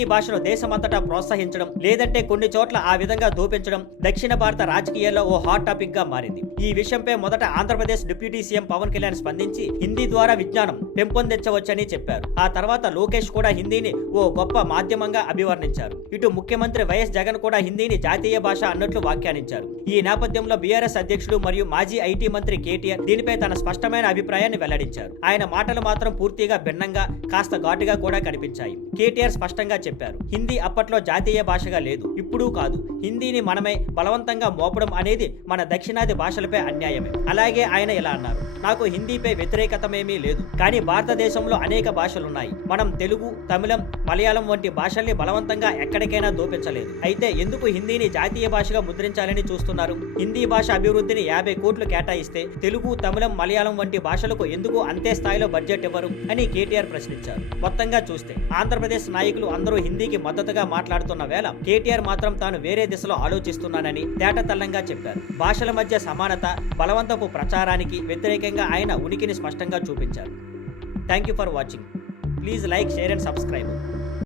హిందీ భాషను దేశమంతటా ప్రోత్సహించడం లేదంటే కొన్ని చోట్ల ఆ విధంగా దూపించడం దక్షిణ భారత రాజకీయాల్లో ఓ హాట్ టాపిక్ గా మారింది. ఈ విషయంపై మొదట ఆంధ్రప్రదేశ్ డిప్యూటీ సీఎం పవన్ కళ్యాణ్ స్పందించి హిందీ ద్వారా విజ్ఞానం పెంపొందించవచ్చని చెప్పారు. ఆ తర్వాత లోకేష్ కూడా హిందీని ఓ గొప్ప మాధ్యమంగా అభివర్ణించారు. ఇటు ముఖ్యమంత్రి వైఎస్ జగన్ కూడా హిందీని జాతీయ భాష అన్నట్లు వ్యాఖ్యానించారు. ఈ నేపథ్యంలో బీఆర్ఎస్ అధ్యక్షుడు మరియు మాజీ ఐటీ మంత్రి కేటీఆర్ దీనిపై తన స్పష్టమైన అభిప్రాయాన్ని వెల్లడించారు. ఆయన మాటలు మాత్రం పూర్తిగా భిన్నంగా కాస్త ఘాటుగా కూడా కనిపించాయి. కేటీఆర్ స్పష్టంగా చెప్పారు, హిందీ అప్పట్లో జాతీయ భాషగా లేదు, ఇప్పుడు కాదు. హిందీని మనమే బలవంతంగా మోపడం అనేది మన దక్షిణాది భాషలపై అన్యాయమే. అలాగే ఆయన ఇలా అన్నారు, నాకు హిందీపై వ్యతిరేకతమేమీ లేదు, కానీ భారతదేశంలో అనేక భాషలున్నాయి. మనం తెలుగు, తమిళం, మలయాళం వంటి భాషల్ని బలవంతంగా ఎక్కడికైనా దోపించలేదు. అయితే ఎందుకు హిందీని జాతీయ భాషగా ముద్రించాలని చూస్తున్నారు? హిందీ భాష అభివృద్ధిని 50 కోట్లు కేటాయిస్తే తెలుగు, తమిళం, మలయాళం వంటి భాషలకు ఎందుకు అంతే స్థాయిలో బడ్జెట్ ఇవ్వరు అని కేటీఆర్ ప్రశ్నించారు. మొత్తంగా చూస్తే ఆంధ్రప్రదేశ్ నాయకులు అందరూ హిందీకి మద్దతుగా మాట్లాడుతున్న వేళ కేటీఆర్ మాత్రం తాను వేరే దిశలో ఆలోచిస్తున్నానని తేటతెల్లంగా చెప్పారు. భాషల మధ్య సమానత, బలవంతపు ప్రచారానికి వ్యతిరేకంగా ఆయన ఉనికిని స్పష్టంగా చూపించారు. Thank you for watching. Please like, share and subscribe.